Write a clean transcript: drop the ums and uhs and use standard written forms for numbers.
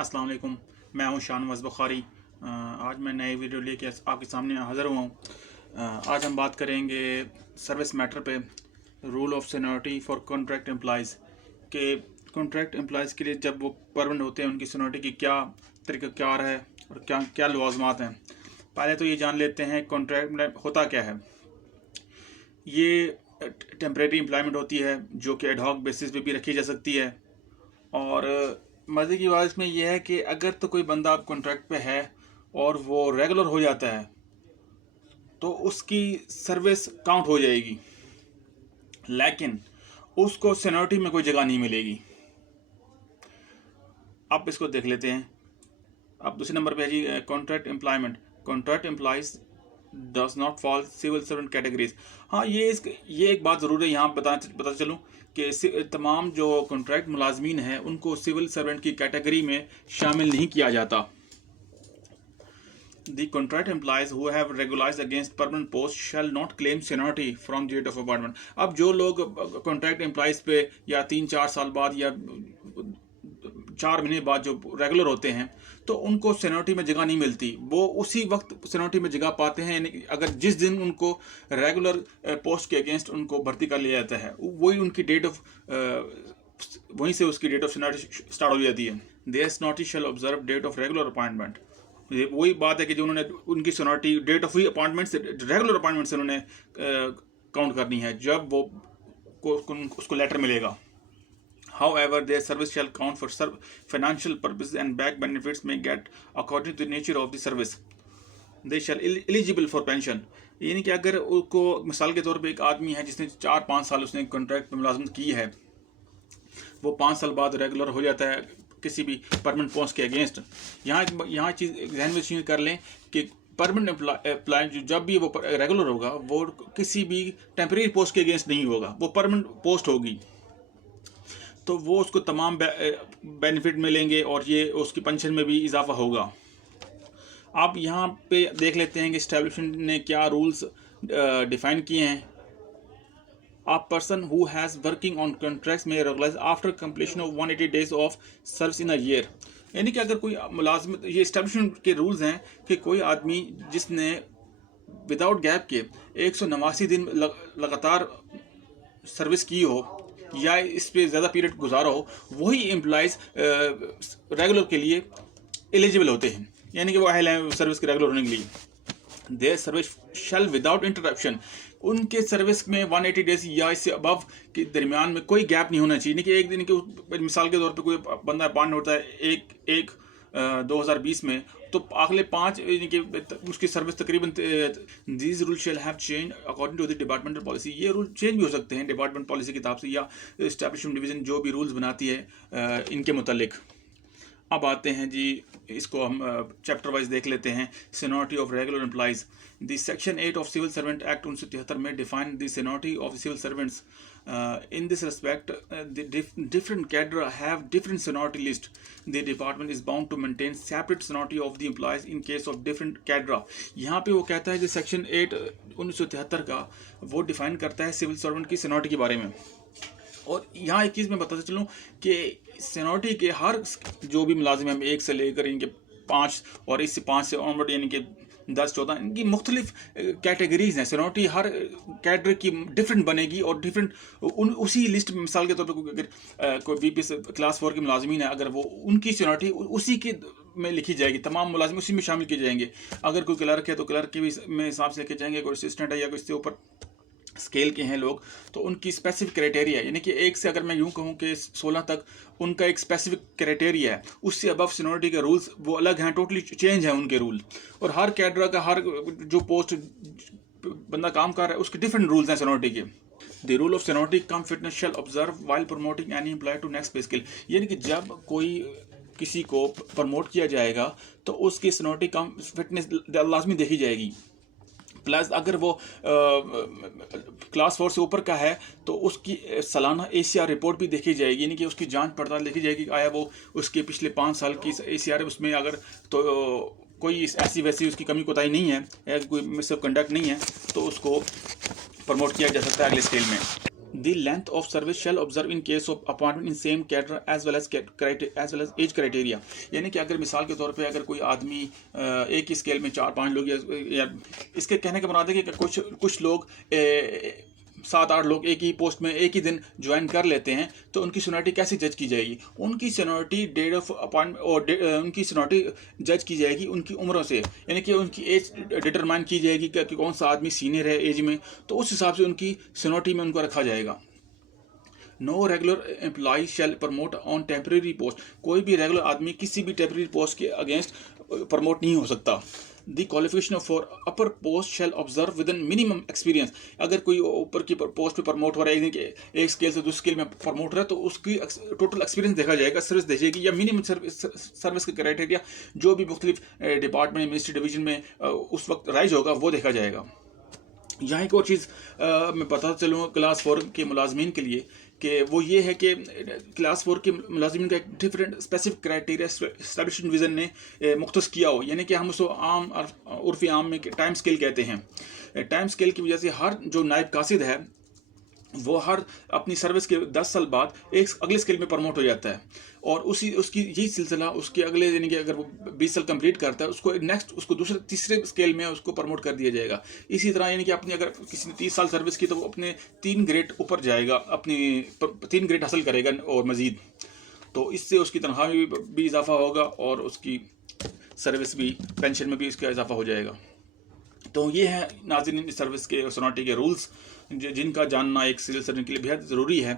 अस्सलाम वालेकुम। मैं हूं शानवाज़ बुखारी। आज मैं नई वीडियो लेके आपके सामने हाज़िर हुआ हूं। आज हम बात करेंगे सर्विस मैटर पे, rule of seniority for contract employees के कॉन्ट्रैक्ट एम्प्लॉयज़ के लिए जब वो परमानेंट होते हैं उनकी सीनियरिटी की क्या तरीक़ाकार है और क्या क्या लवाज़मात हैं। पहले तो ये जान लेते हैं कॉन्ट्रैक्ट होता क्या है। ये टेम्परेरी एम्प्लॉयमेंट होती है जो कि एड हॉक बेसिस पे भी रखी जा सकती है। और मज़े की बात इसमें यह है कि अगर तो कोई बंदा आप कॉन्ट्रैक्ट पे है और वो रेगुलर हो जाता है तो उसकी सर्विस काउंट हो जाएगी, लेकिन उसको सीनियरिटी में कोई जगह नहीं मिलेगी। आप इसको देख लेते हैं। अब दूसरे नंबर पे है जी contract employment. Contract employees does not fall civil servant categories. हाँ, ये एक बात ज़रूर है यहाँ बता चलूँ कि तमाम जो कॉन्ट्रैक्ट मुलाजमीन हैं उनको सिविल सर्वेंट की कैटेगरी में शामिल नहीं किया जाता। The contract employees who have regularized against permanent post shall not claim seniority from the date of appointment। अब जो लोग कॉन्ट्रैक्ट एम्प्लॉयज़ पे या 3-4 साल बाद या 4 महीने बाद जो रेगुलर होते हैं तो उनको सीनियरिटी में जगह नहीं मिलती। वो उसी वक्त सीनियरिटी में जगह पाते हैं, यानी अगर जिस दिन उनको रेगुलर पोस्ट के अगेंस्ट उनको भर्ती कर लिया जाता है वही उनकी डेट ऑफ वहीं से उसकी डेट ऑफ सीनियरिटी स्टार्ट हो जाती है। Their seniority shall observe date of regular appointment. वही बात है कि जो उन्होंने उनकी सीनियरिटी डेट ऑफ अपॉइंटमेंट से, रेगुलर अपॉइंटमेंट से उन्होंने काउंट करनी है जब वो उसको लेटर मिलेगा। However, their service shall count for financial purposes and back benefits may get according to the nature of the service. They shall eligible for pension। यानी कि अगर उसको मिसाल के तौर पे एक आदमी है जिसने 4-5 साल उसने कॉन्ट्रैक्ट में मुलाजमत की है, वो 5 साल बाद रेगुलर हो जाता है किसी भी परमानेंट पोस्ट के अगेंस्ट। यहाँ चीज़ ध्यान में चीज़ कर लें कि परमानेंट एम्प्लॉय जब भी वो रेगुलर होगा वो किसी भी टेम्परेरी पोस्ट के अगेंस्ट नहीं होगा, वो परमानेंट पोस्ट होगी तो वो उसको तमाम बेनिफिट मिलेंगे और ये उसकी पेंशन में भी इजाफा होगा। आप यहाँ पे देख लेते हैं कि एस्टेब्लिशमेंट ने क्या रूल्स डिफाइन किए हैं। A person who has working on contracts may regularize after completion of 180 days of service in a year। यानी कि अगर कोई मुलाजमत, ये एस्टेब्लिशमेंट के रूल्स हैं कि कोई आदमी जिसने विदाउट गैप के 189 दिन लगातार सर्विस की हो या इस पे ज़्यादा पीरियड गुजारा हो, वही एम्प्लॉयज़ रेगुलर के लिए एलिजिबल होते हैं, यानी कि वो अहल हैं सर्विस के रेगुलर होने के लिए। Their service shell without interruption. उनके सर्विस में 180 डेज या इससे अबव के दरमियान में कोई गैप नहीं होना चाहिए। यानी कि एक दिन के मिसाल के तौर पे कोई बंदा अपॉइंट होता है 2020 में, तो अगले 5 यानी कि उसकी सर्विस तकरीबन these rule shall have change according to the departmental policy. ये रूल चेंज भी हो सकते हैं डिपार्टमेंट पॉलिसी की हिसाब से या एस्टैब्लिशमेंट डिवीज़न जो भी रूल्स बनाती है इनके मुतालिक। अब आते हैं जी, इसको हम चैप्टर वाइज देख लेते हैं। Seniority of regular employees. The section 8 of civil servant act 1973 में define the seniority of civil servants. In this respect, the different cadre have different seniority list. The department is bound to maintain separate seniority of the employees in case of different cadre। यहाँ पे वो कहता है कि section 8 1973 का वो define करता है सिविल सर्वेंट की सीनियरिटी के बारे में। और यहाँ एक चीज़ मैं बताता चलूँ कि सीनियरिटी के हर जो भी मुलाजिम हैं 1 से लेकर इनके 5 और इससे 5 से ऑनवर्ड यानी कि 10-14 इनकी मुख्तलिफ कैटेगरीज हैं। सीनियरिटी हर कैटेगरी की डिफरेंट बनेगी और डिफरेंट उसी लिस्ट में, मिसाल के तौर पर अगर कोई VP क्लास 4 के मुलाजमीन है, अगर वो उनकी सीनियरिटी उसी के में लिखी जाएगी, तमाम मुलाजिम उसी में शामिल किए जाएंगे। अगर कोई क्लर्क है तो क्लर्क के भी में हिसाब से लिखे जाएंगे। कोई असिस्टेंट है या कोई इससे ऊपर स्केल के हैं लोग तो उनकी स्पेसिफिक क्राइटेरिया, यानी कि 1 से अगर मैं यूं कहूं कि 16 तक उनका एक स्पेसिफिक क्राइटेरिया है। उससे अबव सीनियरिटी के रूल्स वो अलग हैं, टोटली चेंज हैं उनके रूल। और हर कैडर का हर जो पोस्ट बंदा काम कर रहा है उसके डिफरेंट रूल्स हैं सीनियरिटी के। The rule of seniority cum fitness shall observe while promoting any employee to next pay scale. यानी कि जब कोई किसी को प्रमोट किया जाएगा तो उसकी सीनियरिटी कम फिटनेस लाजमी देखी जाएगी। प्लस अगर वो क्लास 4 से ऊपर का है तो उसकी सालाना ACR रिपोर्ट भी देखी जाएगी, यानी कि उसकी जांच पड़ताल देखी जाएगी आया वो उसके पिछले 5 साल की ACR उसमें अगर तो कोई ऐसी वैसी उसकी कमी कोताही नहीं है या कोई मिसकंडक्ट नहीं है तो उसको प्रमोट किया जा सकता है अगले स्केल में। The length of service shall observe in case of appointment in same cadre as well as age criteria। यानी कि अगर मिसाल के तौर पे अगर कोई आदमी एक ही स्केल में 4-5 लोग या इसके कहने का मुराद है कि कुछ लोग 7-8 लोग एक ही पोस्ट में एक ही दिन ज्वाइन कर लेते हैं, तो उनकी सीनियरिटी कैसे जज की जाएगी? उनकी सीनियरिटी डेट ऑफ अपॉइंटमेंट और उनकी सीनियरिटी जज की जाएगी उनकी उम्रों से, यानी कि उनकी एज डिटरमाइन की जाएगी कि कौन सा आदमी सीनियर है एज में, तो उस हिसाब से उनकी सीनियरिटी में उनको रखा जाएगा। No regular employee shall promote on temporary post. कोई भी रेगुलर आदमी किसी भी टेम्प्रेरी पोस्ट के अगेंस्ट प्रमोट नहीं हो सकता। The qualification for upper post shall observe within minimum experience. अगर कोई ऊपर की पोस्ट पे प्रमोट हो रहा है, एक स्केल से दूसरी स्केल में प्रमोट हो रहा है, तो उसकी टोटल एक्सपीरियंस देखा जाएगा, सर्विस देखी जाएगी, या मिनिमम सर्विस का क्राइटेरिया जो भी मुख्तलिफ डिपार्टमेंट मिनिस्ट्री डिवीजन में उस वक्त राइज होगा वो देखा जाएगा। यहाँ एक और चीज़ मैं पता चलूँ क्लास 4 के मुलाजमीन के लिए कि वो ये है कि क्लास 4 के मुलाजमीन का एक different specific criteria established division ने मुख्तस किया हो, यानी कि हम उसको आम उर्फ़ी आम में टाइम स्केल कहते हैं। टाइम स्केल की वजह से हर जो नायब कासिद है वो हर अपनी सर्विस के 10 साल बाद एक अगले स्केल में प्रमोट हो जाता है, और उसकी यही सिलसिला उसके अगले, यानी कि अगर वो 20 साल कंप्लीट करता है उसको दूसरे तीसरे स्केल में उसको प्रमोट कर दिया जाएगा। इसी तरह यानी कि अपनी अगर किसी ने 30 साल सर्विस की तो वो अपने 3 ग्रेड ऊपर जाएगा, अपनी 3 ग्रेड हासिल करेगा और मज़ीद, तो इससे उसकी तनख्वाह में भी इजाफा होगा और उसकी सर्विस भी, पेंशन में भी इसका इजाफा हो जाएगा। तो ये है नाज़रीन सर्विस के सीनियरिटी के रूल्स जिनका जानना एक सिविल सर्वेंट के लिए बेहद ज़रूरी है।